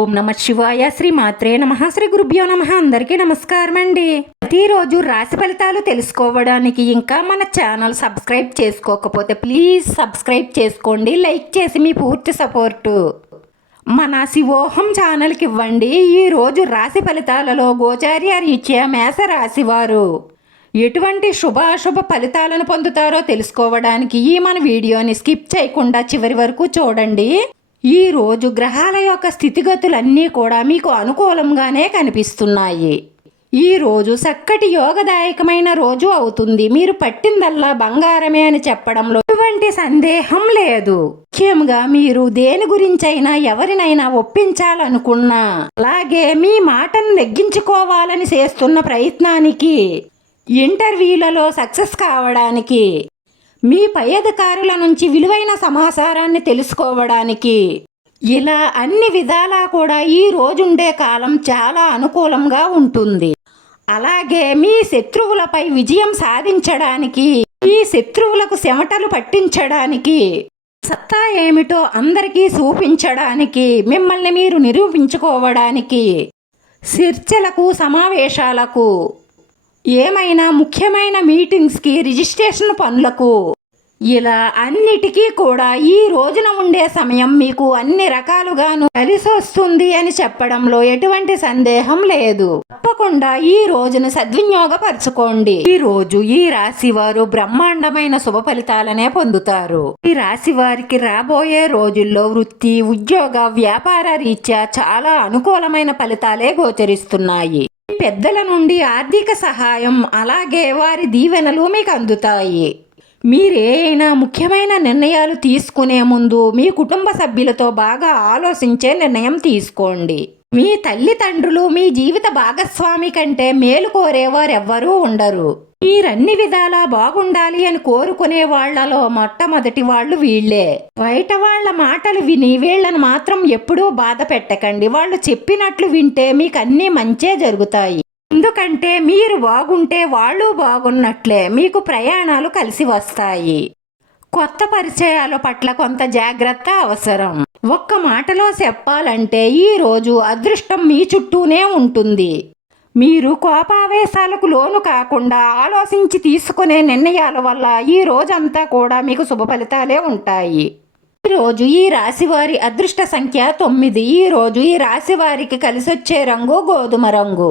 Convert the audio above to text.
ఓం నమ శివాయ శ్రీ మాత్రే నమ. శ్రీ గురుభ్యో నమ. అందరికీ నమస్కారం అండి ప్రతిరోజు రాశి ఫలితాలు తెలుసుకోవడానికి ఇంకా మన ఛానల్ సబ్స్క్రైబ్ చేసుకోకపోతే ప్లీజ్ సబ్స్క్రైబ్ చేసుకోండి. లైక్ చేసి మీ పూర్తి సపోర్టు. మన శివోహం ఛానల్కి ఇవ్వండి. ఈరోజు రాశి ఫలితాలలో గోచార్య రీత్యా మేష రాశివారు ఎటువంటి శుభాశుభ ఫలితాలను పొందుతారో తెలుసుకోవడానికి ఈ మన వీడియోని స్కిప్ చేయకుండా చివరి వరకు చూడండి. ఈ రోజు గ్రహాల యొక్క స్థితిగతులన్నీ కూడా మీకు అనుకూలంగానే కనిపిస్తున్నాయి. ఈ రోజు చక్కటి యోగదాయకమైన రోజు అవుతుంది. మీరు పట్టిందల్లా బంగారమే అని చెప్పడంలో ఎటువంటి సందేహం లేదు. ముఖ్యంగా మీరు దేని గురించైనా ఎవరినైనా ఒప్పించాలనుకున్నా అలాగే మీ మాటను నెగ్గించుకోవాలని చేస్తున్న ప్రయత్నానికి ఇంటర్వ్యూలలో సక్సెస్ కావడానికి మీ పై అధికారుల నుంచి విలువైన సమాచారాన్ని తెలుసుకోవడానికి. ఇలా అన్ని విధాలా కూడా ఈ రోజుండే కాలం చాలా అనుకూలంగా ఉంటుంది. అలాగే మీ శత్రువులపై విజయం సాధించడానికి మీ శత్రువులకు చెమటలు పట్టించడానికి సత్తా ఏమిటో అందరికీ చూపించడానికి మిమ్మల్ని మీరు నిరూపించుకోవడానికి చర్చలకు సమావేశాలకు ఏమైనా ముఖ్యమైన మీటింగ్స్కి రిజిస్ట్రేషన్ పనులకు ఇలా అన్నిటికీ కూడా ఈ రోజున ఉండే సమయం మీకు అన్ని రకాలుగాను కలిసి వస్తుంది అని చెప్పడంలో ఎటువంటి సందేహం లేదు. తప్పకుండా ఈ రోజును సద్వినియోగపరచుకోండి. ఈ రోజు ఈ రాశి వారు బ్రహ్మాండమైన శుభ ఫలితాలనే పొందుతారు. ఈ రాశి వారికి రాబోయే రోజుల్లో వృత్తి ఉద్యోగ వ్యాపార రీత్యా చాలా అనుకూలమైన ఫలితాలే గోచరిస్తున్నాయి. పెద్దల నుండి ఆర్థిక సహాయం అలాగే వారి దీవెనలు మీకు అందుతాయి. మీరేమైనా ముఖ్యమైన నిర్ణయాలు తీసుకునే ముందు మీ కుటుంబ సభ్యులతో బాగా ఆలోచించే నిర్ణయం తీసుకోండి. మీ తల్లిదండ్రులు మీ జీవిత భాగస్వామి కంటే మేలు కోరేవారెవ్వరూ ఉండరు. మీరన్ని విధాలా బాగుండాలి అని కోరుకునే వాళ్ళలో మొట్టమొదటి వాళ్ళు వీళ్ళే. బయట వాళ్ళ మాటలు విని వీళ్ళని మాత్రం ఎప్పుడూ బాధ పెట్టకండి. వాళ్ళు చెప్పినట్లు వింటే మీకు అన్నీ మంచే జరుగుతాయి. ఎందుకంటే మీరు బాగుంటే వాళ్ళు బాగున్నట్లే మీకు ప్రయాణాలు కలిసి వస్తాయి. కొత్త పరిచయాల పట్ల కొంత జాగ్రత్త అవసరం. ఒక్క మాటలో చెప్పాలంటే ఈ రోజు అదృష్టం మీ చుట్టూనే ఉంటుంది. మీరు కోపావేశాలకు లోను కాకుండా ఆలోచించి తీసుకునే నిర్ణయాల వల్ల ఈ రోజంతా కూడా మీకు శుభ ఫలితాలే ఉంటాయి. ఈరోజు ఈ రాశి వారి అదృష్ట సంఖ్య తొమ్మిది. ఈ రోజు ఈ రాశి వారికి కలిసొచ్చే రంగు గోధుమ రంగు.